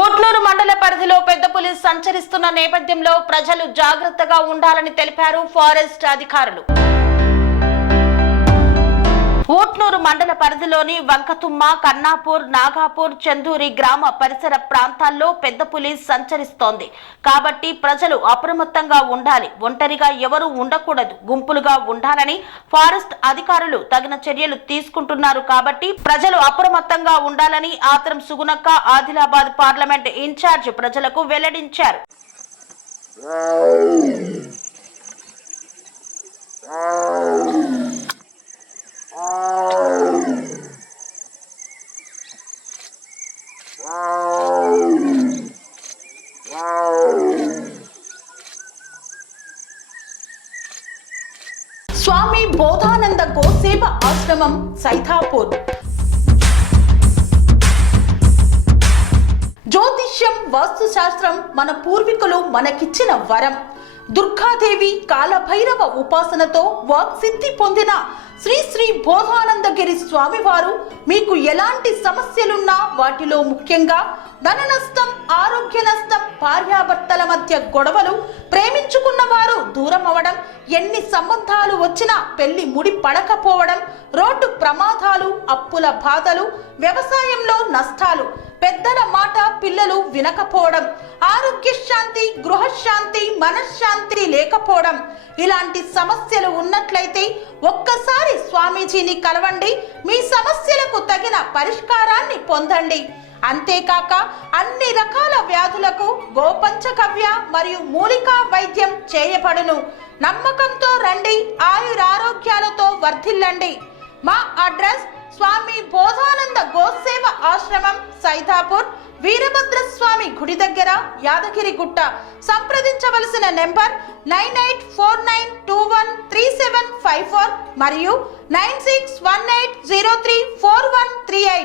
ఊట్నూరు మండల పరిధిలో పెద్ద పులి సంచరిస్తున్న నేపథ్యంలో ప్రజలు జాగ్రత్తగా ఉండాలని తెలిపారు ఫారెస్ట్ అధికారులు. ఊట్నూరు మండల పరిధిలోని వంకతుమ్మ, కన్నాపూర్, నాగాపూర్, చందూరి గ్రామ పరిసర ప్రాంతాల్లో పెద్ద పులి సంచరిస్తోంది. కాబట్టి ప్రజలు అప్రమత్తంగా ఉండాలి. ఒంటరిగా ఎవరూ ఉండకూడదు, గుంపులుగా ఉండాలని ఫారెస్ట్ అధికారులు తగిన చర్యలు తీసుకుంటున్నారు. కాబట్టి ప్రజలు అప్రమత్తంగా ఉండాలని ఆత్రం సుగుణక్క, ఆదిలాబాద్ పార్లమెంట్ ఇన్ఛార్జ్ ప్రజలకు వెల్లడించారు. స్వామి బోధానంద గోసేవ ఆశ్రమం, సైథాపూర్. జ్యోతిష్యం, వాస్తుశాస్త్రం మన పూర్వీకులు మనకిచ్చిన వరం. దుర్గాదేవి, కాలభైరవ ఉపాసనతో వాక్సిద్ధి పొందిన శ్రీ శ్రీ బోధానందగిరి స్వామివారు మీకు ఎలాంటి సమస్యలున్నా, వాటిలో ముఖ్యంగా ధన నష్టం, ఆరోగ్య నష్టం, భార్యాభర్తల మధ్య గొడవలు, ప్రేమించుకున్న వారు దూరం అవడం, ఎన్ని సంబంధాలు వచ్చినా పెళ్లి ముడి పడకపోవడం, రోడ్డు ప్రమాదాలు, అప్పుల బాధలు, వ్యవసాయంలో నష్టాలు, పెద్దల మాట పిల్లలు వినకపోవడం, ఆరోగ్య శాంతి, గృహశాంతి, మనశ్శాంతి లేకపోవడం, ఇలాంటి సమస్యలు ఉన్నట్లయితే ఒక్కసారి స్వామీజీని కలవండి. మీ సమస్యలకు తగిన పరిష్కారాన్ని పొందండి. అంతేకాక అన్ని రకాల వ్యాధులకు గోపంచకవ్య మరియు మూలికా వైద్యం చేయబడును. నమ్మకంతో రండి, ఆయురారోగ్యాలతో వర్ధిల్లండి. మా అడ్రస్ స్వామి బోధానంద గోసేవ ఆశ్రమం, సైథాపూర్, వీరభద్రస్వామి గుడి దగ్గర, యాదగిరిగుట్ట. సంప్రదించవలసిన నెంబర్ 9849213754 మరియు 9618034138.